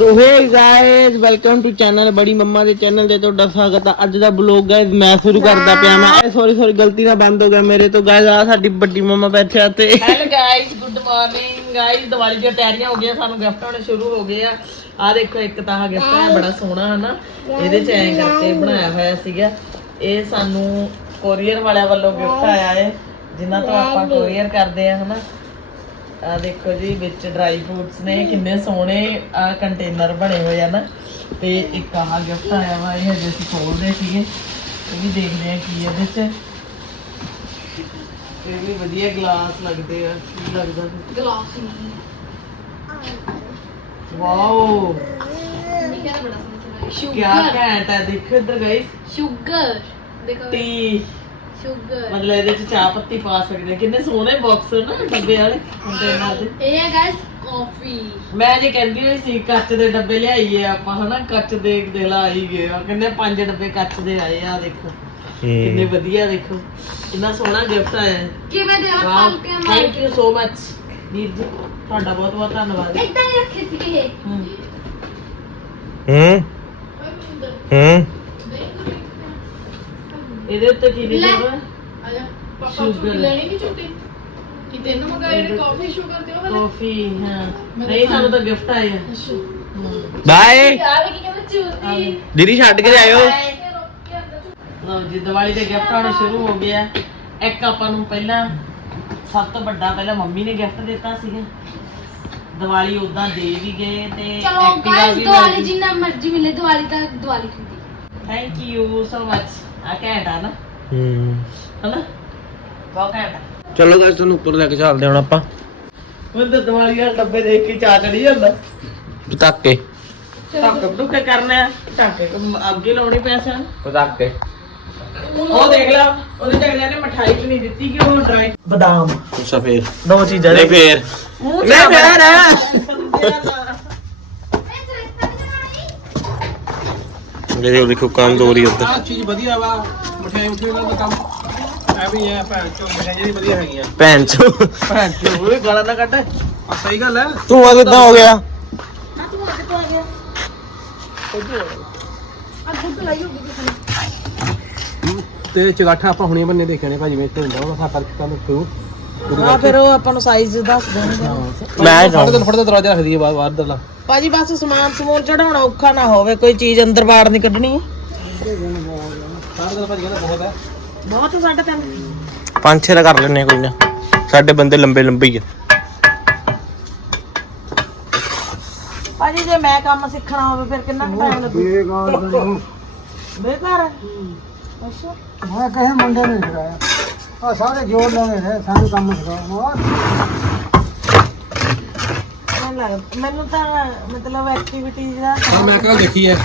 So hey guys welcome to channel ਬੜੀ ਮੰਮਾ ਦੇ ਚੈਨਲ ਤੇ ਤੁਹਾਡਾ ਸਵਾਗਤ ਹੈ ਅੱਜ ਦਾ ਬਲੌਗ ਗਾਇਸ ਮੈਂ ਸ਼ੁਰੂ ਕਰਦਾ ਪਿਆ ਮੈਂ ਸੌਰੀ ਸੌਰੀ ਗਲਤੀ ਨਾਲ ਬੰਦ ਹੋ ਗਿਆ ਮੇਰੇ ਤੋਂ। ਗਾਇਸ ਆ ਸਾਡੀ ਵੱਡੀ ਮੰਮਾ ਬੈਠਿਆ ਤੇ। Hello guys good morning guys Diwali ਦੀਆਂ ਤਿਆਰੀਆਂ ਹੋ ਗਈਆਂ ਸਾਨੂੰ ਗਿਫਟ ਆਉਣੇ ਸ਼ੁਰੂ ਹੋ ਗਏ ਆ। ਆ ਦੇਖੋ ਇੱਕ ਤਾਂ ਗਿਫਟ ਹੈ ਬੜਾ ਸੋਹਣਾ ਹਨਾ? ਇਹਦੇ ਚ ਐਂ ਕਰਕੇ ਬਣਾਇਆ ਹੋਇਆ ਸੀਗਾ। ਇਹ ਸਾਨੂੰ ਕੋਰੀਅਰ ਵਾਲਿਆਂ ਵੱਲੋਂ ਗਿਫਟ ਆਇਆ ਹੈ ਜਿਨ੍ਹਾਂ ਤੋਂ ਆਪਾਂ ਕੋਰੀਅਰ ਕਰਦੇ ਆ ਹਨਾ? ਆ ਦੇਖੋ ਜੀ ਵਿੱਚ ਡਰਾਈ ਫਰੂਟਸ ਨੇ ਕਿੰਨੇ ਸੋਹਣੇ ਆ ਕੰਟੇਨਰ ਬਣੇ ਹੋਏ ਆ ਨਾ ਤੇ ਇੱਕ ਆਹ ਗਿਫਟ ਆਇਆ ਵਾ ਇਹ ਹਜੇ ਅਸੀਂ ਖੋਲਦੇ ਸੀਗੇ ਇਹ ਵੀ ਦੇਖਦੇ ਆ ਕੀ ਇਹਦੇ ਚ ਇਹ ਵੀ ਵਧੀਆ ਗਲਾਸ ਲੱਗਦੇ ਆ ਕੀ ਲੱਗਦਾ ਗਲਾਸ ਨਹੀਂ ਵਾਓ ਇਹ ਕਿਹੜਾ ਬੜਾ ਸੋਹਣਾ ਕੀ ਸ਼ੂਗਰ ਘੈਂਟ ਹੈ ਦੇਖੋ ਇੱਧਰ ਗਾਇਸ ਸ਼ੂਗਰ ਦੇਖੋ ਟੀ ਸ਼ੂਗਰ ਮਤਲਬ ਇਹਦੇ ਚ ਚਾਹ ਪੱਤੀ ਪਾ ਸਕਦੇ। ਕਿੰਨੇ ਸੋਹਣੇ ਬਾਕਸ ਨਾ ਡੱਬੇ ਵਾਲੇ ਕੰਟੇਨਰ ਦੇ। ਇਹ ਹੈ ਗਾਇਸ ਕਾਫੀ ਮੈਂ ਜੇ ਕਹਿੰਦੀ ਹੋਈ ਸੀ ਕੱਚ ਦੇ ਡੱਬੇ ਲਿਆਈਏ ਆਪਾਂ ਹਨਾ? ਕੱਚ ਦੇ ਦੇ ਲਾ ਹੀ ਗਏ ਆ। ਕਹਿੰਦੇ ਪੰਜ ਡੱਬੇ ਕੱਚ ਦੇ ਆਏ ਆ ਦੇਖੋ। ਕਿੰਨੇ ਵਧੀਆ ਦੇਖੋ। ਕਿੰਨਾ ਸੋਹਣਾ ਗਿਫਟ ਆਇਆ ਹੈ। ਕਿਵੇਂ ਦੇ ਆ? ਵਾਹ। ਪਾਲਕੇ ਮਾਰ ਥੈਂਕ ਯੂ ਸੋ ਮਚ ਵੀਰ ਜੀ। ਤੁਹਾਡਾ ਬਹੁਤ ਬਹੁਤ ਧੰਨਵਾਦ। ਇਦਾਂ ਹੀ ਰੱਖੇ ਸੀ ਇਹ। ਹਮ। ਹੂੰ। ਹੂੰ। ਇਹਦੇ ਉੱਤੇ ਕੀ ਲਿਖਿਆ ਹੋਇਆ? ਆਜਾ ਪਾਪਾ ਛੁੱਟੀ ਲੈਣੀ ਨਹੀਂ ਛੁੱਟੀ? ਕਿ ਤੈਨੂੰ ਮੰਗਾਏ ਨੇ ਕਾਫੀ ਸ਼ੂਗਰ ਦੇ ਵਾਲੇ ਕਾਫੀ ਹਾਂ ਨਹੀਂ ਸਾਨੂੰ ਤਾਂ ਗਿਫਟ ਆਏ ਆ। ਬਾਏ ਯਾਰ ਕੀ ਕਹਿੰਦਾ ਚੂਤੀ ਦੀਦੀ ਛੱਡ ਕੇ ਜਾਇਓ। ਲਓ ਜੀ ਦੀਵਾਲੀ ਦੇ ਗਿਫਟ ਆਉਣੇ ਸ਼ੁਰੂ ਹੋ ਗਏ ਆ। ਇੱਕ ਆਪਾਂ ਨੂੰ ਪਹਿਲਾਂ ਸਭ ਤੋਂ ਵੱਡਾ ਪਹਿਲਾਂ ਮੰਮੀ ਨੇ ਗਿਫਟ ਦਿੱਤਾ ਸੀਗਾ। ਦੀਵਾਲੀ ਉਦਾਂ ਦੇ ਵੀ ਗਏ ਤੇ ਚਲੋ ਗਾਇਸ ਵੀ ਦੀਵਾਲੀ ਜਿੰਨਾ ਮਰਜ਼ੀ ਮਿਲੇ ਦੀਵਾਲੀ ਤਾਂ ਦੀਵਾਲੀ ਹੁੰਦੀ ਥੈਂਕ ਯੂ ਸੋ ਮਚ ਆ ਘੈਂਟ ਆ ਨਾ। ਹੂੰ। ਹਨਾ? ਬਹੁਤ ਘੈਂਟ ਆ। ਚਲੋ ਗਾਇਸ ਤੁਹਾਨੂੰ ਉੱਪਰ ਲੈ ਕੇ ਚੱਲਦੇ ਹੁਣ ਆਪਾਂ। ਹੁਣ ਤਾਂ ਦੀਵਾਲੀ ਵਾਲੇ ਡੱਬੇ ਦੇਖ ਕੇ ਚਾ ਚੜੀ ਜਾਂਦਾ। ਪਟਾਕੇ। ਟੱਕ ਟੁੱਕੇ ਕਰਨੇ ਟੱਕੇ ਅੱਗੇ ਲਾਉਣੇ ਪੈਸੇ ਪਟਾਕੇ। ਉਹ ਦੇਖ ਲਾ ਉਹਦੇ ਅਗਲਿਆਂ ਨੇ ਮਠਾਈ ਚ ਨਹੀਂ ਦਿੱਤੀ ਕਿ ਉਹ ਡਰਾਈ ਬਦਾਮ। ਸਫੇਦ ਦੋ ਚੀਜ਼ਾਂ ਨਹੀਂ ਫੇਰ। ਮੂੰਹ ਨਹੀਂ ਫੇਰ ਜਿਹੜੇ ਦੇਖੋ ਕੰਦ ਹੋ ਰਹੀ ਉੱਧਰ। ਆਹ ਚੀਜ਼ ਵਧੀਆ ਵਾ ਮਠਿਆਈ ਮਠਿਆਈ ਦਾ ਕੰਮ। ਐ ਵੀ ਹੈ ਭੈਣ ਚੋ ਮਠਿਆਈਆਂ ਵੀ ਵਧੀਆ ਹੈਗੀਆਂ। ਭੈਣ ਚੋ। ਭੈਣ ਚੋ ਓਏ ਗਾਲਾਂ ਨਾ ਕੱਢ। ਆ ਸਹੀ ਗੱਲ ਹੈ ਤੂੰ ਆ ਕਿੱਦਾਂ ਹੋ ਗਿਆ? ਤੇ ਚਗਾਠਾ ਆਪਾਂ ਹੁਣੇ ਬੰਨੇ ਦੇਖਣੇ ਭਾਜੀ ਮੇਰੇ ਤੇ ਹੁੰਦਾ ਉਹ ਸਾਕਰ ਕੰਮ ਕਰੂ ਹਾਂ ਫਿਰ ਉਹ ਆਪਾਂ ਨੂੰ ਸਾਈਜ਼ ਦੱਸ ਦੇਣਗੇ। ਮੈਂ ਫੜਦੇ ਫੜਦੇ ਦਰਵਾਜ਼ਾ ਰੱਖਦੀ ਹੈ ਬਾਹਰ ਬਾਹਰ ਦਾ ਭਾਜੀ ਬਸ ਸਮਾਨ ਸਮੂਨ ਚੜਾਉਣਾ ਔਖਾ ਨਾ ਹੋਵੇ ਕੋਈ ਚੀਜ਼ ਅੰਦਰ ਬਾੜ ਨਹੀਂ ਕੱਢਣੀ। ਬਹੁਤ ਹੈ ਬਹੁਤ ਸਾਡਾ ਤਾਂ ਪੰਜ ਛੇ ਦਾ ਕਰ ਲੈਨੇ ਕੋਈ ਨਾ। ਸਾਡੇ ਬੰਦੇ ਲੰਬੇ ਲੰਬੇ ਹੀ ਆ। ਭਾਜੀ ਜੇ ਮੈਂ ਕੰਮ ਸਿੱਖਣਾ ਹੋਵੇ ਫਿਰ ਕਿੰਨਾ ਟਾਈਮ ਲੱਗੂ? ਬੇਕਾਰ ਹੈ ਅੱਛਾ। ਮੈਂ ਕਹੇ ਮੁੰਡੇ ਨੇ ਸਿਖਾਇਆ ਆ ਸਾਰੇ ਜੋੜ ਲਾਉਣੇ ਨੇ ਸਾਨੂੰ ਕੰਮ ਸਿਖਾਓ। ਮੈਨੂੰ ਲੱਗ ਮੈਨੂੰ ਤਾਂ ਮਤਲਬ ਐਕਟੀਵਿਟੀਜ਼ ਦਾ ਹਾਂ ਮੈਂ ਕੱਲ ਦੇਖੀ ਹੈ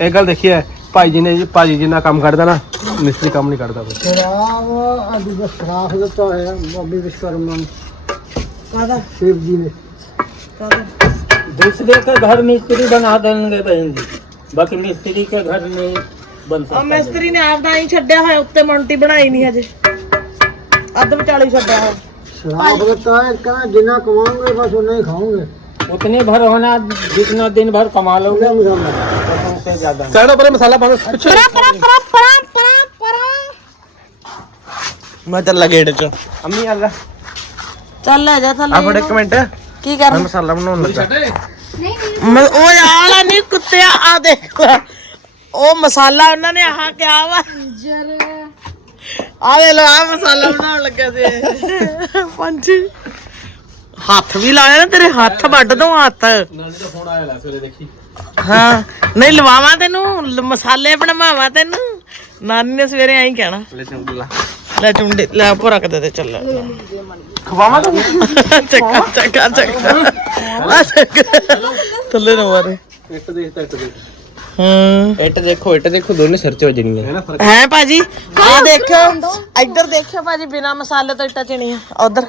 ਇਹ ਗੱਲ ਦੇਖੀ ਹੈ ਭਾਈ ਜੀ ਨੇ ਭਾਜੀ ਜਿੰਨਾ ਕੰਮ ਕਰਦਾ ਨਾ ਮਿਸਤਰੀ ਕੰਮ ਨਹੀਂ ਕਰਦਾ ਕੋਈ ਸ਼ਰਾਬ ਅੱਜ ਦਾ ਸ਼ਰਾਬ ਦਿੱਤਾ ਹੋਇਆ ਬਾਬੀ ਵਿਸ਼ਕਰਮਾ ਨੂੰ ਕਾਦਾ शिव जी ने ਕਾਦਾ दूसरे के घर मिस्त्री बना देंगे बहन जी बाकी मिस्त्री के घर नहीं बन ਆ सकता ਮਿਸਤਰੀ ਨੇ ਆਪਦਾ ਹੀ ਛੱਡਿਆ ਹੋਇਆ ਉੱਤੇ ਮੌਂਟੀ ਬਣਾਈ ਨਹੀਂ ਹਜੇ ਅੱਧ ਵਿਚਾਲੇ ਛੱਡਿਆ ਹੋਇਆ शराब देता है कहना जितना कमाओगे बस उतना ही खाओगे उतने भर होना जितना दिन भर कमा लोगे उनसे ज्यादा साइड पर मसाला पाओ पीछे ਪਰਾਂ ਪਰਾਂ ਪਰਾਂ ਪਰਾਂ ਪਰਾਂ ਪਰਾਂ ਮੈਂ ਚੱਲਾ ਗੇਟ ਚ अम्मी आ ਚੱਲ ਲੈ ਜਾ ਆ ਥੱਲੇ ਫੜ ਇੱਕ ਮਿੰਟ ਕੀ ਮੈਂ ਕਰਨਾ ਮਸਾਲਾ ਬਣਾਉਣ ਲੱਗਾ ਮੈਂ ਉਹ ਆਲਾ ਨਹੀਂ ਕੁੱਤਿਆ ਆ ਦੇਖ ਉਹ ਮਸਾਲਾ ਉਹਨਾਂ ਨੇ ਆਹ ਕਿਹਾ ਵਾ ਆ ਦੇ ਲਾ ਮਸਾਲਾ ਬਣਾਉਣ ਲੱਗਾ ਤੇ ਪੰਛੀ। ਹੱਥ ਵੀ ਲਾਇਆ ਨਾ ਤੇਰੇ ਹੱਥ ਵੱਢ ਦੋ ਹੱਥ। ਨਾਨੀ ਦਾ ਫੋਨ ਆਇਆ ਲੈ ਸਵੇਰੇ ਦੇਖੀ। ਹਾਂ ਨਹੀਂ ਲਵਾਵਾਂ ਤੈਨੂੰ ਮਸਾਲੇ ਬਣਵਾਵਾਂ ਤੈਨੂੰ। ਨਾਨੀ ਨੇ ਸਵੇਰੇ ਆਈ ਕਹਿਣਾ। ਲੈ ਚੰਗਲਾ ਲੈ। ਚੁੰਡੇ ਰੱਖ ਦੇ ਤੇ ਚੱਲ। ਖਵਾਵਾਂ ਤੈਨੂੰ? ਚੱਕਾ ਚੱਕਾ ਚੱਕਾ। ਥੱਲੇ ਨਾ ਮਾਰੇ। ਇੱਕ ਦੇਖ ਤੱਕ ਦੇਖ। ਹੂੰ। ਇੱਟ ਦੇਖੋ ਇੱਟ ਦੇਖੋ ਦੋਨੇ ਸਿਰ ਤੇ ਹੋ ਜਣੀਆਂ। ਹੈ ਭਾਜੀ? ਆ ਦੇਖਿਓ ਇੱਧਰ ਦੇਖਿਓ ਭਾਜੀ ਬਿਨਾ ਮਸਾਲੇ ਤੋਂ ਇੱਟਾਂ ਚਣੀਆਂ ਉਧਰ।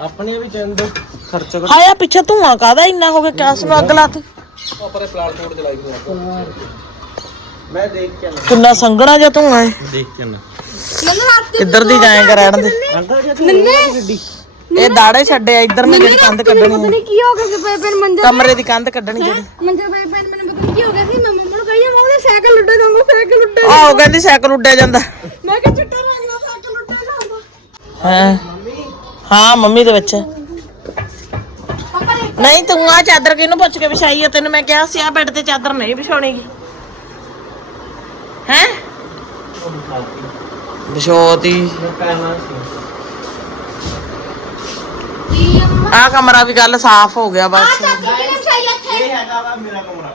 ਆਪਣੇ ਵੀ ਚੰਦ ਖਰਚਾ ਕਰ। ਆਇਆ ਪਿੱਛੇ ਧੂਆਂ ਕਾਦਾ ਇੰਨਾ ਹੋ ਗਿਆ ਕਿਸ ਨੂੰ ਅੱਗ ਲਾਤੀ ਆਪਰੇ ਪਲਾਟ ਤੋੜ ਜਲਾਈ ਹੋਇਆ ਮੈਂ ਦੇਖ ਕੇ ਕਿੰਨਾ ਸੰਗਣਾ ਜਿਹਾ ਧੂਆਂ ਹੈ। ਦੇਖ ਕੇ ਨਾ ਕਿੱਧਰ ਦੀ ਜਾਏਗਾ ਰਹਿਣ ਦੇ? ਨੰਨੇ। ਇਹ ਦਾੜੇ ਛੱਡੇ ਇੱਧਰ ਮੈਂ ਕੰਧ ਕੱਢਣੀ ਹੈ। ਕਮਰੇ ਦੀ ਕੰਧ ਕੱਢਣੀ ਜਿਹੜੀ। ਮੰਜਰ ਪੈਨ ਮੈਨੂੰ ਕੀ ਹੋ ਗਿਆ ਸੀ? ਮੈਂ ਮੰਮਾ ਨੂੰ ਕਹੀ ਜਾਵਾਂ ਉਹਨੇ ਸਾਈਕਲ ਉੱਡੇ ਜਾਂਦਾ ਸਾਈਕਲ ਉੱਡੇ ਆਹੋ ਕਹਿੰਦੀ ਸਾਈਕਲ ਉੱਡਿਆ ਜਾਂਦਾ। ਮੈਂ ਕਿਹਾ ਚਿੱਟਾ ਰੰਗ ਦਾ ਸਾਈਕਲ ਉੱਡੇ ਜਾਂਦਾ ਹਾਂ? ਹਾਂ ਮੰਮੀ ਦੇ ਵਿੱਚ। ਨਹੀਂ ਤੂੰ ਆ ਚਾਦਰ ਕਿਹਨੂੰ ਪੁੱਛ ਕੇ ਵਿਛਾਈ ਆ? ਤੈਨੂੰ ਮੈਂ ਕਿਹਾ ਸੀ ਆ ਬੈੱਡ ਤੇ ਚਾਦਰ ਨਹੀਂ ਵਿਛਾਉਣੀਗੀ ਹੈ? ਵਿਛੋਤੀ ਆ ਕਮਰਾ ਵੀ ਗੱਲ ਸਾਫ਼ ਹੋ ਗਿਆ ਬਸ। ਕਿਹਨੇ ਚਾਹੀਏ ਇੱਥੇ? ਇਹ ਹੈਗਾ ਵਾ ਮੇਰਾ ਕਮਰਾ।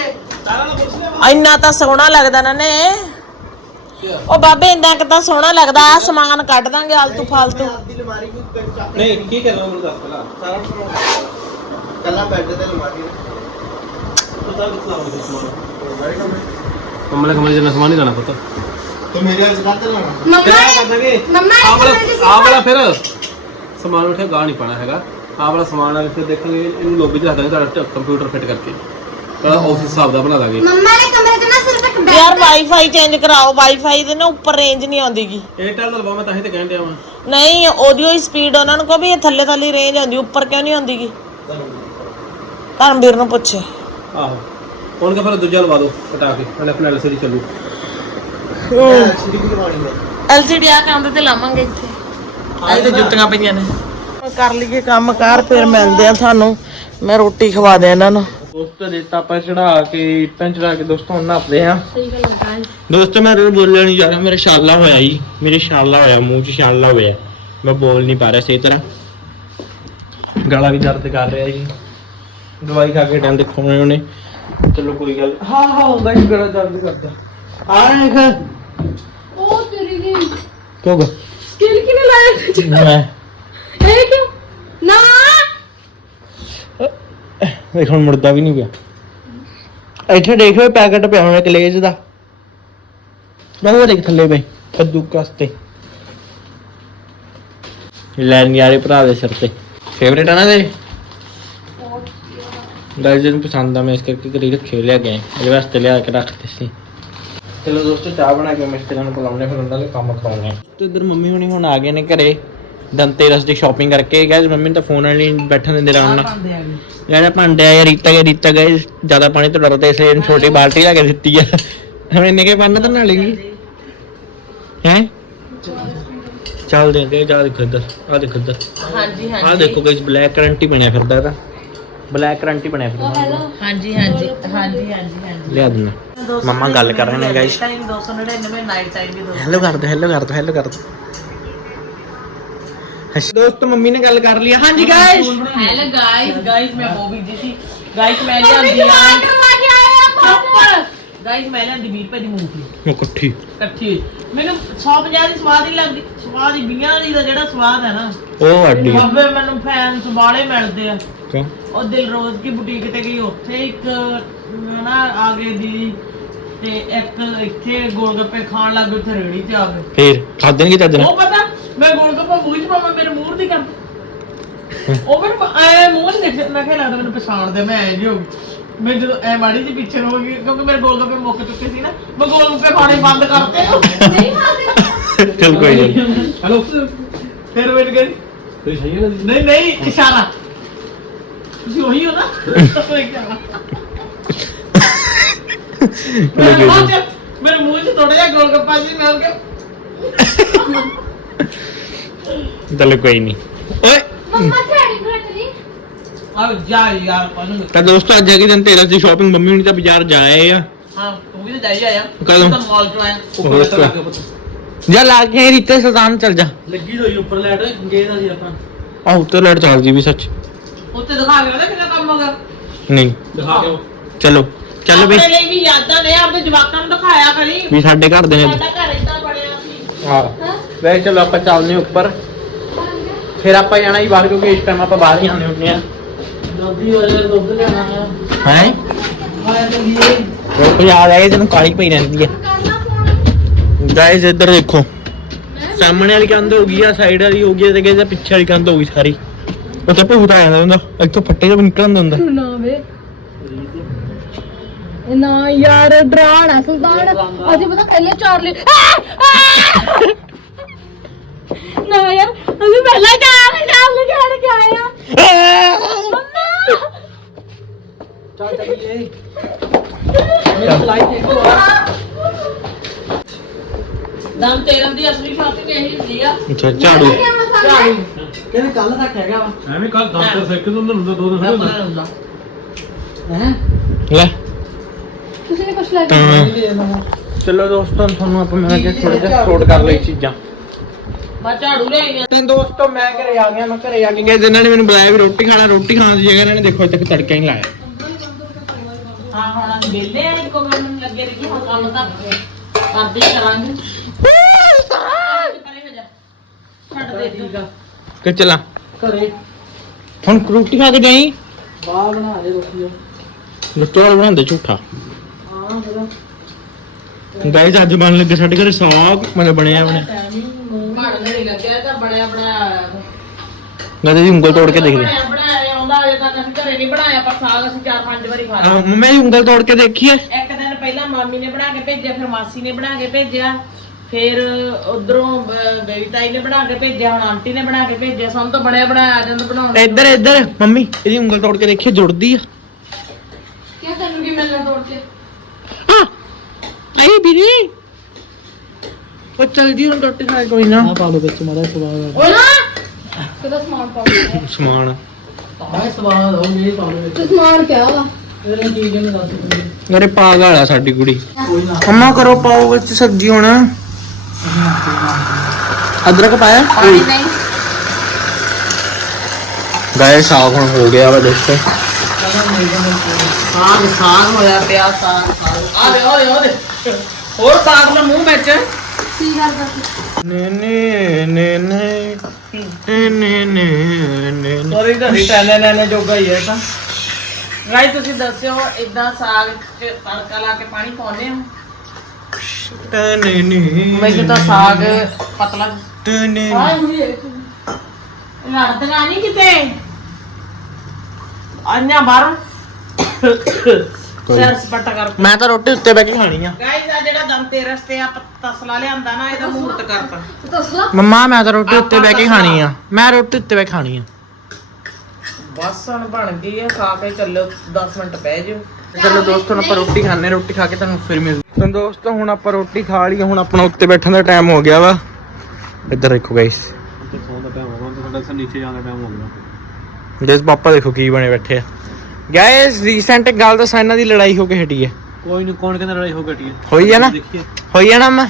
ਇੰਨਾ ਤਾਂ ਸੋਹਣਾ ਲੱਗਦਾ ਨਾ ਨੇ। ਉਹ ਬਾਬੇ ਇੰਨਾ ਕਿ ਤਾਂ ਸੋਹਣਾ ਲੱਗਦਾ ਆ ਸਮਾਨ ਕੱਢ ਦਾਂਗੇ ਆਲਤੂ ਫਾਲਤੂ। ਨਹੀਂ ਕੀ ਕਰਨਾ ਮੈਨੂੰ ਦੱਸ ਪਹਿਲਾਂ? ਸਾਰਾ ਸਮਾਨ ਕੱਲਾ ਬੈੱਡ ਤੇ ਲਮਾਰੀ ਪਤਾ ਕਿੱਥੇ ਆਉਂਦਾ ਸਮਾਨ? ਕਮਲੇ ਕਮਲੇ ਜਨਾ ਸਮਾਨ ਨਹੀਂ ਲਾਣਾ ਪਤਾ। ਤੂੰ ਮੇਰੇ ਨਾਲ ਸਮਾਨ ਤੇ ਲਾਣਾ ਮੰਮਾ ਆ ਵਾਲਾ ਫਿਰ। ਸਮਾਨ ਉਠੇ ਗਾ ਨਹੀਂ ਪਾਣਾ ਹੈਗਾ। ਆ ਵਾਲਾ ਸਮਾਨ ਆ ਫਿਰ ਤਾਂ ਉਸ ਹਿਸਾਬ ਦਾ ਬਣਾ ਦਾਂਗੇ ਮੰਮਾ ਨੇ ਕਮਰੇ 'ਚ ਨਾ ਸਿਰਫ ਇੱਕ ਬੈੱਡ ਯਾਰ ਵਾਈਫਾਈ ਚੇਂਜ ਕਰਾਓ ਵਾਈਫਾਈ ਦੇ ਨਾ ਉੱਪਰ ਰੇਂਜ ਨਹੀਂ ਆਉਂਦੀਗੀ ਏਅਰਟੈਲ ਦਾ ਲਵਾਂ ਮੈਂ ਤਾਂ ਹੀ ਤੇ ਕਹਿਣ ਡਿਆ ਨਹੀਂ ਉਹਦੀ ਹੀ ਸਪੀਡ ਉਹਨਾਂ ਨੂੰ ਕਹੋ ਵੀ ਇਹ ਥੱਲੇ ਥੱਲੇ ਰੇਂਜ ਆਉਂਦੀ ਉੱਪਰ ਕਿਉਂ ਨਹੀਂ ਆਉਂਦੀਗੀ ਧਰਮਵੀਰ ਨੂੰ ਪੁੱਛੇ। ਆਹੋ। ਹੁਣ ਕਾ ਫਿਰ ਦੂਜਾ ਲਵਾ ਦਿਓ ਹਟਾ ਕੇ ਨਾਲੇ ਆਪਣਾ ਐਲਸੀਡੀ ਚੱਲੂ। ਐਲਸੀਡੀ ਆ। ਕੰਧ ਤੇ ਲਾਵਾਂਗੇ ਇੱਥੇ। ਆਹ ਤੇ ਜੁੱਤੀਆਂ ਪਈਆਂ ਨੇ। ਕਰ ਲਈਏ ਕੰਮ ਕਾਰ ਫਿਰ ਮਿਲਦੇ ਆ ਤੁਹਾਨੂੰ। ਮੈਂ ਰੋਟੀ ਖਵਾ ਦੇ ਇਹਨਾਂ ਨੂੰ। ਦੋਸਤੋ ਰੇਤਾ ਆਪਾਂ ਚੜਾ ਕੇ ਇੱਟਾਂ ਚੜਾ ਕੇ ਦੋਸਤੋ ਹੁਣ ਨੱਪਦੇ ਆ ਦੋਸਤੋ ਮੈਂ ਰੋਜ਼ ਬੋਲਣ ਨਹੀਂ ਜਾ ਰਿਹਾ ਮੇਰਾ ਛਾਲਾ ਹੋਇਆ ਜੀ ਮੇਰੇ ਛਾਲਾ ਹੋਇਆ ਮੂੰਹ 'ਚ ਛਾਲਾ ਹੋਇਆ। ਮੈਂ ਬੋਲ ਨਹੀਂ ਪਾ ਰਿਹਾ ਸਹੀ ਤਰ੍ਹਾਂ। ਗਲਾ ਵੀ ਦਰਦ ਕਰ ਰਿਹਾ ਜੀ। ਦਵਾਈ ਖਾ ਕੇ ਟਾਈਮ ਦੇਖੋ ਉਹਨੇ। ਚਲੋ ਕੋਈ ਗੱਲ ਹਾਂ ਹਾਂ ਹੁੰਦਾ ਹੀ ਗਲਾ ਦਰਦ ਕਰਦਾ। ਆ ਦੇਖ। ਉਹ ਤੇਰੀ ਦੀ ਕਿਉਂ ਗਾ ਸਕਿਲ ਕਿਨੇ ਲਾਇਆ? ਮੈਂ। ਇਹ ਕਿਉਂ? ਨਾ। ਦੇਖ ਹੁਣ ਮੁੜਦਾ ਵੀ ਨਹੀਂ ਪਿਆ ਇੱਥੇ ਦੇਖ ਵੇ ਪੈਕਟ ਪਿਆ ਹੋਣਾ ਕਲੇਜ ਦਾ। ਉਹ ਦੇਖ ਥੱਲੇ ਬਈ। ਕੱਦੂ ਕਸਤੇ। ਲੈ ਨਿਆਰੇ ਭਰਾ ਦੇ ਸਿਰ ਤੇ। ਫੇਵਰੇਟ ਆ ਨਾ ਦੇ ਗਾਇਸ ਨੂੰ ਪਸੰਦ ਆ ਮੈਂ ਇਸ ਕਰਕੇ ਘਰੇ ਰੱਖੇ ਲਿਆ ਗਏ ਇਹਦੇ ਵਾਸਤੇ ਲਿਆ ਕੇ ਰੱਖਦੇ ਸੀ। ਚਲੋ ਦੋਸਤੋ ਚਾਹ ਬਣਾ ਕੇ ਮਿਸਤਰੀਆਂ ਨੂੰ ਬੁਲਾਉਣੇ ਫਿਰ ਉਹਨਾਂ ਦੇ ਕੰਮ ਕਰਾਉਣੇ ਤੇ ਇਧਰ ਮੰਮੀ ਹੁਣੀ ਹੁਣ ਆ ਗਏ ਨੇ ਘਰੇ। ਦੰਤੇਰਸ ਦੀ ਸ਼ਾਪਿੰਗ ਕਰਕੇ ਗਾਇਸ ਮੰਮੀ ਨੂੰ ਤਾਂ ਫੋਨ ਵਾਲੀ ਨਹੀਂ ਬੈਠਣ ਦਿੰਦੇ ਆਰਾਮ ਨਾਲ। ਆ ਇਹ ਭਾਂਡੇ ਆ ਰੀਤਾ ਗਿਆ ਰੀਤਾ ਗਏ ਜ਼ਿਆਦਾ ਪਾਣੀ ਤੋਂ ਡਰਦਾ ਇਸ ਲਈ ਇਹਨੂੰ ਛੋਟੀ ਬਾਲਟੀ ਲਾ ਕੇ ਦਿੱਤੀ ਆ। ਹਮੇ ਨਿੱਕੇ ਪਾਣੀ ਤਾਂ ਨਾ ਲੇਗੀ ਹੈ? ਚੱਲ ਦੇ ਦੇ ਜਾ ਦੇਖੋ ਇੱਧਰ ਆ ਦੇਖੋ ਇੱਧਰ। ਹਾਂਜੀ ਆ ਹਾਂਜੀ ਦੇਖੋ ਗਾਇਸ ਬਲੈਕ ਕਰੰਟ ਹੀ ਬਣਿਆ ਫਿਰਦਾ ਇਹਦਾ। ਬਲੈਕ ਕਰੰਟ ਹੀ ਬਣਿਆ ਫਿਰਦਾ। ਹਾਂਜੀ ਹਾਂਜੀ ਹਾਂਜੀ ਹਾਂਜੀ ਹਾਂਜੀ। ਲਿਆ ਦਿੰਦਾ। ਮੰਮਾ ਗੱਲ ਕਰ ਰਹੇ ਨੇ ਗਾਇਸ ਟਾਈਮ 299 ਨਾਈਟ ਟਾਈਮ ਵੀ ਦੋ ਹੈਲੋ ਕਰ ਦੋ ਹੈਲੋ ਕਰ ਦੋ ਹੈਲੋ ਕਰ ਦੋ। ਦੋਸਤ ਮੰਮੀ ਨੇ ਗੱਲ ਕਰ ਲਈ ਹਾਂਜੀ ਗਾਇਸ ਹੈਲੋ ਗਾਇਸ ਗਾਇਸ ਮੈਂ ਬਹੁਤ ਬਿਜ਼ੀ ਸੀ। ਗਾਇਸ ਮੈਂ ਲਿਆਂਦੀ ਆ ਗਾਇਸ ਮੈਂ ਲਿਆਂਦੀ 20 ਰੁਪਏ ਦੀ ਮੂੰਗਫਲੀ। ਮੈਂ ਇਕੱਠੀ। ਇਕੱਠੀ। ਮੈਨੂੰ 150 ਦੀ ਸਵਾਦ ਹੀ ਲੱਗਦੀ। ਸਵਾਦ ਹੀ 20 ਦੀ ਦਾ ਜਿਹੜਾ ਸਵਾਦ ਹੈ ਨਾ। ਉਹ ਅੱਡੀ ਬਾਬੇ ਮੈਨੂੰ ਫੈਨਸ ਬਾਲੇ ਮਿਲਦੇ ਆ। ਕਿਉਂ? ਉਹ ਦਿਲਰੋਜ਼ ਕੀ ਬੁਟੀਕ ਤੇ ਗਈ ਉੱਥੇ ਇੱਕ ਨਾ ਆ ਗਏ ਦੀ ਤੇ ਇੱਕ ਇੱਥੇ ਗੋਲਗੱਪੇ ਖਾਣ ਲੱਗ ਉੱਥੇ ਰੇੜੀ ਤੇ ਆ ਗਏ। ਫੇਰ ਖਾਦਣ ਕੀ ਚੱਜ ਨਾਲ? ਉਹ ਪਤਾ ਮੈਂ ਗੋਲਗੱਪਾ ਮੂੰਹ ਚ ਪਾਵਾਂ ਮੇਰੇ ਮੂੰਹ ਦੀ ਕਰ ਉਹ ਮੈਨੂੰ ਐ ਮੂੰਹ ਨਹੀਂ ਦੇਖ ਮੈਂ ਕਿਹਾ ਲੱਗਦਾ ਮੈਨੂੰ ਪਛਾਣਦੇ ਮੈਂ ਐ ਜਿਹਾ ਮੈਂ ਜਦੋਂ ਐ ਮਾੜੀ ਜੀ ਪਿੱਛੇ ਨੂੰ ਹੋ ਗਈ ਕਿਉਂਕਿ ਮੇਰੇ ਗੋਲਗੱਪੇ ਮੁੱਕ ਚੁੱਕੇ ਸੀ ਨਾ ਮੈਂ ਗੋਲਗੱਪੇ ਖਾਣੇ ਬੰਦ ਕਰਤੇ ਨਹੀਂ ਖਾਦੇ ਚਲ ਕੋਈ ਨਹੀਂ ਹੈਲੋ ਫਿਰ ਵੇਟ ਗਈ ਤੁਸੀਂ ਸਹੀ ਹੈ ਨਹੀਂ ਨਹੀਂ ਇਸ਼ਾਰਾ। ਤੁਸੀਂ ਉਹੀ ਹੋ ਨਾ? ਮੇਰੇ ਮੂੰਹ 'ਚ ਮੇਰੇ ਮੂੰਹ 'ਚ ਥੋੜਾ ਜਿਹਾ ਗੋਲਗੱਪਾ ਸੀ ਮੈਂ ਉਹ ਚਲ ਕੋਈ ਨਹੀਂ ਓਏ ਮੰਮਾ ਆ ਜਾ ਯਾਰ ਪਾਨੂੰ ਤਾਂ ਦੋਸਤੋ ਅੱਜ ਹੈਗੀ ਦਿਨ ਤੇਰਾ ਦੀ ਸ਼ਾਪਿੰਗ ਮੰਮੀ ਹੁਣੀ ਤਾਂ ਬਾਜ਼ਾਰ ਜਾ ਆਏ ਆ। ਹਾਂ ਤੂੰ ਵੀ ਤਾਂ ਜਾਈ ਆਇਆ। ਕਦੋਂ? ਤਾਂ ਮਾਲ ਤੋਂ ਆਇਆ। ਉੱਪਰ ਤਾਂ ਲੱਗ ਗਿਆ ਪੁੱਤ। ਜਾ ਲਾ ਕੇ ਰੀਤੇ ਸਲਤਾਨ ਚੱਲ ਜਾ। ਲੱਗੀ ਹੋਈ ਉੱਪਰ ਲੈਟ ਗਏ ਦਾ ਸੀ ਆਪਾਂ ਆ ਉੱਤੇ ਲੈਟ ਚੱਲਦੀ ਵੀ ਸੱਚ। ਉੱਤੇ ਦਿਖਾ ਕੇ ਉਹਦਾ ਕਿੰਨਾ ਕੰਮ ਹੋ ਗਿਆ ਨਹੀਂ। ਦਿਖਾ ਦਿਓ। ਚਲੋ ਚੱਲ ਬਈ। ਆਪਣੇ ਲਈ ਵੀ ਯਾਦਾਂ ਨੇ ਆਪਣੇ ਜਵਾਕਾਂ ਨੂੰ ਦਿਖਾਇਆ ਕਰੀ। ਵੀ ਸਾਡੇ ਘਰ ਦੇ ਨੇ। ਸਾਡਾ ਘਰ ਇਦਾਂ ਬਣਿਆ ਸੀ। ਹਾਂ। ਵੈਸੇ ਚਲੋ ਆਪਾਂ ਚੱਲਦੇ ਹਾਂ ਉੱਪਰ। ਫਿਰ ਆਪਾਂ ਜਾਣਾ ਹੀ ਬਾਹਰ ਕਿਉਂਕਿ ਇਸ ਟਾਈਮ ਆਪਾਂ ਬਾਹਰ ਹੀ ਆਉਂਦੇ ਹੁੰਦੇ ਆ ਹੈ। ਉਹ ਯਾਦ ਆਇਆ ਤੈਨੂੰ ਕਾਲੀ ਪਈ ਰਹਿੰਦੀ ਹੈ। ਗਾਇਸ ਇੱਧਰ ਦੇਖੋ। ਸਾਹਮਣੇ ਵਾਲੀ ਕੰਧ ਹੋ ਗਈ ਆ ਸਾਈਡ ਵਾਲੀ ਹੋ ਗਈ ਆ ਤੇ ਗਾਇਸ ਪਿੱਛੇ ਵਾਲੀ ਕੰਧ ਹੋ ਗਈ ਸਾਰੀ। ਉੱਥੇ ਭੂਤ ਆ ਜਾਂਦਾ ਹੁੰਦਾ। ਇੱਥੋਂ ਫੱਟੇ ਜਿਹਾ ਨਿਕਲਣ ਹੁੰਦਾ ਨਾ ਵੇ। ਨਾ ਯਾਰ ਡਰਾਣਾ ਸੁਲਤਾਨ। ਅਜੇ ਪਤਾ ਪਹਿਲੇ ਚਾਰਲੀ ਨਾ ਯਾਰ ਅਸੀਂ ਪਹਿਲਾਂ ਚਾਰਲੀ ਚਾਰਲੀ ਖੇਡ ਕੇ ਆਏ ਆ! ਚੱਲ ਚੱਲੀਏ ਦਮ ਤੇਰਨ ਦੀ ਅਸਲੀ ਸ਼ਾਪਿੰਗ ਇਹੀ ਹੁੰਦੀ ਆ। ਅੱਛਾ ਝਾੜੂ। ਕਹਿੰਦੇ ਕੱਲ ਤੱਕ ਹੈਗਾ ਵਾ? ਐਵੇਂ ਕੱਲ 10 10 ਸੈਕਿੰਡ ਹੁੰਦਾ ਹੁੰਦਾ ਦੋ ਮੈਂ ਪਤਾ ਹੁੰਦਾ। ਲੈ। ਤੁਸੀਂ ਨੇ ਕੁਛ ਲੈ ਕੇ ਤਾਂ ਚਲੋ ਦੋਸਤੋ ਤੁਹਾਨੂੰ ਆਪਾਂ ਮੈਂ ਕਿਹਾ ਥੋੜਾ ਜਿਹਾ ਸ਼ੋਟ ਕਰ ਲਈ ਚੀਜ਼ਾਂ। ਮੈਂ ਝਾੜੂ ਲੈ ਆਈ ਆ। ਤੇ ਦੋਸਤੋ ਮੈਂ ਘਰੇ ਆ ਗਿਆ ਮੈਂ ਘਰੇ ਆ ਕੇ ਗਏ ਨੇ ਮੈਨੂੰ ਬੁਲਾਇਆ ਵੀ ਰੋਟੀ ਖਾਣਾ ਰੋਟੀ ਖਾਣ ਦੀ ਜਗ੍ਹਾ ਇਹਨਾਂ ਨੇ ਦੇਖੋ ਅਜੇ ਤੱਕ ਤੜਕਾ ਹੀ ਨਹੀਂ ਲਾਇਆ। ਹਾਂ ਹੁਣ ਅਸੀਂ ਵਿਹਲੇ ਆ ਇੱਕੋ ਕੰਮ ਨੂੰ ਲੱਗੇ ਰਹੀ ਹੁਣ ਕੰਮ ਤਾਂ ਕਰਦੇ ਹੀ ਕਰਾਂਗੇ। ਪਰੇ ਹੋ ਜਾ। ਛੱਡ ਦੇ ਠੀਕ ਆ ਕਿ ਚਲਾ? ਘਰੇ। ਹੁਣ ਰੋਟੀ ਖਾ ਕੇ ਜਾਈ? ਬਾਹਰ ਬਣਾ ਦੇ ਰੋਟੀ ਵਾਲਾ ਬਣਾਉਂਦੇ ਝੂਠਾ। ਹਾਂ ਗਾਇਸ ਅੱਜ ਬਣ ਲੱਗੇ ਸਾਡੇ ਘਰੇ ਸਾਗ ਮਤਲਬ ਬਣਿਆ ਬਣਿਆ ਮਾੜ ਨਹੀਂ ਲੱਗਿਆ ਤਾਂ ਬਣਿਆ ਬਣਾਇਆ। ਮੈਂ ਤੇ ਉਂਗਲ ਤੋੜ ਕੇ ਦੇਖ ਲਈ ਬਣਿਆ ਬਣਾਇਆ। ਆਉਂਦਾ ਅਜੇ ਤੱਕ ਅਸੀਂ ਘਰੇ ਨਹੀਂ ਬਣਾਇਆ ਪਰ ਸਾਗ ਅਸੀਂ ਚਾਰ ਪੰਜ ਵਾਰੀ ਖਾ ਲਿਆ। ਆ ਮੰਮੀ ਦੀ ਉਂਗਲ ਤੋੜ ਕੇ ਦੇਖੀਏ। ਇੱਕ ਦਿਨ ਪਹਿਲਾਂ ਮਾਮੀ ਨੇ ਬਣਾ ਕੇ ਭੇਜਿਆ ਫਿਰ ਮਾਸੀ ਨੇ ਬਣਾ ਕੇ ਭੇਜਿਆ। ਫਿਰ ਉਧਰੋਂ ਬੇਬੀ ਤਾਈ ਨੇ ਬਣਾ ਕੇ ਭੇਜਿਆ ਹੁਣ ਆਂਟੀ ਨੇ ਬਣਾ ਕੇ ਭੇਜਿਆ। ਸਾਨੂੰ ਤਾਂ ਬਣਿਆ ਬਣਾਇਆ ਆ ਜਾਂਦਾ ਬਣਾਉਣ ਇੱਧਰ ਇੱਧਰ ਮੰਮੀ ਇਹਦੀ ਉਂਗਲ ਤੋੜ ਕੇ ਦੇਖੀਏ ਜੁੜਦੀ ਆ। ਕਿਆ ਤੈਨੂੰ ਕੀ ਮਿਲਣਾ ਤੋੜ ਕੇ? ਆ ਨਹੀਂ ਵੀਰੇ ਉਹ ਚੱਲ ਜੀ ਹੁਣ ਖਾ ਕੇ ਕੋਈ ਨਾ। ਪਾ ਲਓ ਵਿੱਚ ਮਾੜਾ ਸਵਾਦ ਓਏ ਨਾ! ਕਿਹਦਾ ਸਮਾਨ ਪਾਉਂਦਾ ਸਮਾਨ। ਆ ਸਵਾਦ ਹੋ ਗਈ ਸਮਾਨ ਕਿਆ ਵਾ ਇਹ ਚੀਜ਼ ਨੂੰ ਦੱਸ ਅਰੇ ਪਾਗਲ ਆ ਸਾਡੀ ਕੁੜੀ। ਅੰਮਾ ਕਰੋ ਪਾਓ ਵਿੱਚ ਸਬਜ਼ੀ ਹੁਣ। ਅਦਰਕ ਪਾਇਆ? ਨਹੀਂ। ਗਾਇ ਸਾਗ ਹੁਣ ਹੋ ਗਿਆ ਵਾ ਦੇਖੋ। ਸਾਗ ਸਾਗ ਹੋਇਆ ਪਿਆ ਸਾਗ ਸਾਗ। ਆ ਦੇ ਓਏ ਓਏ। ਹੋਰ ਸਾਗ ਦਾ ਮੂੰਹ ਵਿੱਚ ਕੀ ਕਰਦਾ ਸੀ? ਨੇ ਨੇ ਨੇ ਨੇ ਨੇ ਨੇ ਨੇ ਨੇ ਸੋਰੀ ਤਾਂ ਰਿਟੈਲੇ ਲੈਣੇ ਜੋਗਾ ਹੀ ਹੈ ਤਾਂ। ਗਾਈ ਤੁਸੀਂ ਦੱਸਿਓ ਇਦਾਂ ਸਾਗ ਚ ਤੜਕਾ ਲਾ ਕੇ ਪਾਣੀ ਪਾਉਂਦੇ ਹੋ? ਨੇ ਨੇ ਮੈਨੂੰ ਤਾਂ ਸਾਗ ਪਤਲਾ। ਨੇ ਹਾਏ ਹੋਏ ਲੜਦੀਆਂ ਨਹੀਂ ਕਿਤੇ? ਅੰਨਾ ਬਾਹਰ। ਸਿਰ ਸਪੱਟਾ ਕਰ ਮੈਂ ਤਾਂ ਰੋਟੀ ਉੱਤੇ ਬੈ ਕੇ ਖਾਣੀ ਆ। ਗਾਈਸ ਆ ਜਿਹੜਾ ਦਮ ਤੇ ਆ ਪ- ਤਸਲਾ ਲਿਆਂਦਾ ਨਾ ਇਹਦਾ ਮੂਹਰਤ ਕਰਤਾ। ਦੱਸੋ। ਮੰਮਾ ਮੈਂ ਤਾਂ ਰੋਟੀ ਉੱਤੇ ਬੈ ਕੇ ਖਾਣੀ ਆ। ਮੈਂ ਰੋਟੀ ਉੱਤੇ ਬੈ ਕੇ ਖਾਣੀ ਆ। ਬਸ ਹੁਣ ਬਣ ਗਈ ਆ ਖਾ ਕੇ ਚੱਲਿਓ 10 ਮਿੰਟ ਬਹਿ ਜਿਓ। ਚਲੋ ਦੋਸਤੋ ਹੁਣ ਆਪਾਂ ਰੋਟੀ ਖਾਣੇ ਰੋਟੀ ਖਾ ਕੇ ਤੁਹਾਨੂੰ ਫਿਰ ਮਿਲਦੇ ਤਾਂ ਦੋਸਤੋ ਹੁਣ ਆਪਾਂ ਰੋਟੀ ਖਾ ਲਈ ਹੁਣ ਆਪਣਾ ਉੱਤੇ ਬੈਠਣ ਦਾ ਟਾਈਮ ਹੋ ਗਿਆ ਵਾ। ਇੱਧਰ ਦੇਖੋ ਗਾਇਸ ਤੇ ਸੌਣ ਦਾ ਟਾਈਮ ਹੋ ਗਿਆ ਤੁਹਾਡਾ ਸਰ ਨੀਚੇ ਜਾਣ ਦਾ ਟਾਈਮ ਹੋ ਗਿਆ। ਗਾਇਸ ਪਾਪਾ ਦੇਖੋ ਕੀ ਬਣੇ ਬੈਠੇ ਆ। ਗਾਇਸ ਰੀਸੈਂਟ ਗੱਲ ਦੱਸਾਂ ਇਹਨਾਂ ਦੀ ਲੜਾਈ ਹੋ ਕੇ ਹਟੀ ਹੈ। ਕੋਈ ਨਹੀਂ ਕੌਣ ਕਹਿੰਦਾ ਲੜਾਈ ਹੋ ਗਈ ਹੈ? ਹੋਈ ਹੈ ਨਾ? ਦੇਖੀਏ। ਹੋਈ ਹੈ ਨਾ ਮੈਂ?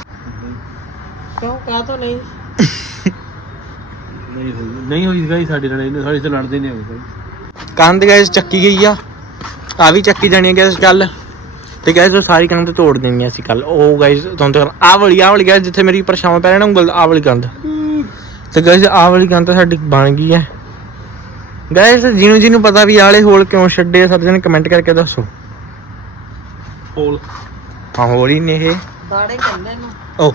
ਕਿਉਂ? ਕਾ ਤੋਂ ਨਹੀਂ? ਨਹੀਂ ਹੋਈ ਨਹੀਂ ਹੋਈ ਗਈ ਸਾਡੀ ਲੜਾਈ ਨੇ ਸਾਡੇ ਤੇ ਲੜਦੇ ਨਹੀਂ ਹੋਏ ਕੰਧ ਗਾਇਸ ਚੱਕੀ ਗਈ ਆ। ਆ ਵੀ ਚੱਕੀ ਜਾਣੀ ਹੈ ਗਾਇਸ ਕੱਲ ਤੇ ਗਾਇਸ ਉਹ ਸਾਰੀ ਕੰਧ ਤੋੜ ਦੇਣੀ ਸੀ ਕੱਲ ਉਹ ਗਾਇਸ ਤੁਹਾਨੂੰ ਤਾਂ ਆਹ ਵਾਲੀ ਆਹ ਵਾਲੀ ਗਾਇਸ ਜਿੱਥੇ ਮੇਰੀ ਪਰਛਾਵਾਂ ਪੈ ਰਿਹਾ ਨਾ ਉਂਗਲ ਆਹ ਵਾਲੀ ਕੰਧ। ਤੇ ਗਾਇਸ ਆਹ ਵਾਲੀ ਕੰਧ ਤਾਂ ਸਾਡੀ ਬਣ ਗਈ ਹੈ। ਗਾਇਸ ਜਿਹਨੂੰ ਜਿਹਨੂੰ ਪਤਾ ਵੀ ਆਲੇ ਹੋਲ ਕਿਉਂ ਛੱਡੇ ਆ, ਸਾਰੇ ਜਣੇ ਕਮੈਂਟ ਕਰਕੇ ਦੱਸੋ। ਹੋਲ। ਹਾਂ ਹੋਲ ਹੀ ਨੇ ਇਹ। ਦਾੜੇ ਕਹਿੰਦੇ ਨੂੰ। ਓ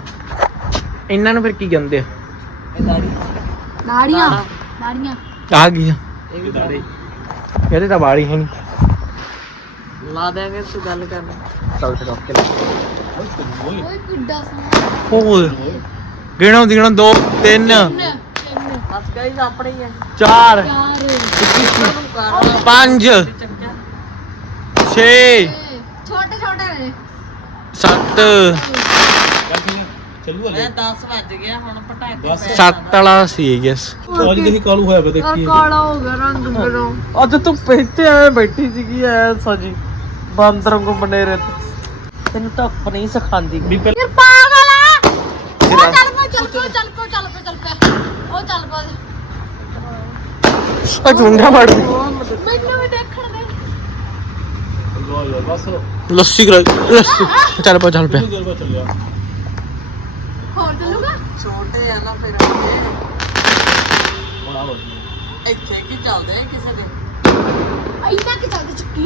ਇਹਨਾਂ ਨੂੰ ਫਿਰ ਕੀ ਕਹਿੰਦੇ ਆ? ਨਾੜੀਆਂ। ਨਾੜੀਆਂ। ਆ ਗਈਆਂ। ਇਹ ਵੀ ਦਾੜੀ। ਇਹਦੇ ਤਾਂ ਵਾਲੀ ਹੈ ਨਹੀਂ ਲਾ ਦੇਾਂਗੇ ਤੂੰ ਗੱਲ ਕਰਨਾ ਚੱਲ ਫਿਰ ਓਕੇ ਓਏ ਕਿੱਡਾ ਸਮਾਨ ਹੋਰ। ਗਿਣੋ ਗਿਣੋ 2 3 ਬਸ ਗਾਈਸ ਆਪਣੇ ਹੀ ਯਾਰ ਪੰਜ। ਚੱਕਾ 6 ਛੋਟੇ ਛੋਟੇ ਨੇ। 7 ਚੱਲੂ ਮੈਂ 10 ਵੱਜ ਗਿਆ ਹੁਣ ਪਟਾਕੇ 7 ਵਾਲਾ। ਸੀ ਗੈਸ ਅੱਜ ਦੇਖੀ ਕਾਲੂ ਹੋਇਆ ਵਾ ਦੇਖੀਏ ਕਾਲਾ ਹੋ ਗਿਆ ਰੰਗ ਮੇਰਾ। ਅੱਜ ਤੂੰ ਪਹਿਤੇ ਐ ਬੈਠੀ ਸੀਗੀ ਐ ਸਜੀ। ਬਾਂਦਰ ਨੂੰ ਬਣੇ ਰਹੇ ਤੈਨੂੰ ਤਾਂ ਨਹੀਂ ਸਿਖਾਉਂਦੀ। ਯਾਰ ਪਾਗਲ ਆ। ਚੱਲ ਪੋ ਚੱਲ ਪੋ ਚੱਲ ਪੋ ਚੱਲ ਪੋ ਚੱਲ ਪੋ ਚੱਲ ਪਾ ਆ ਚੁੰਡਾ ਮਾਰ ਮੈਨੂੰ ਦੇਖਣ ਦੇ। ਲੱਸੀ ਕਰਾ ਲੱਸੀ। ਚੱਲ ਪਾ ਚੱਲ ਪਿਆ। ਹੋਰ ਚੱਲੂਗਾ? ਛੋਟੇ ਆ ਨਾ ਫਿਰ ਇੱਥੇ ਕੀ ਚੱਲਦੇ ਕਿਸੇ ਦੇ? ਇੰਨਾ ਕਿ ਚੱਲਦੇ ਚੁੱਕੀ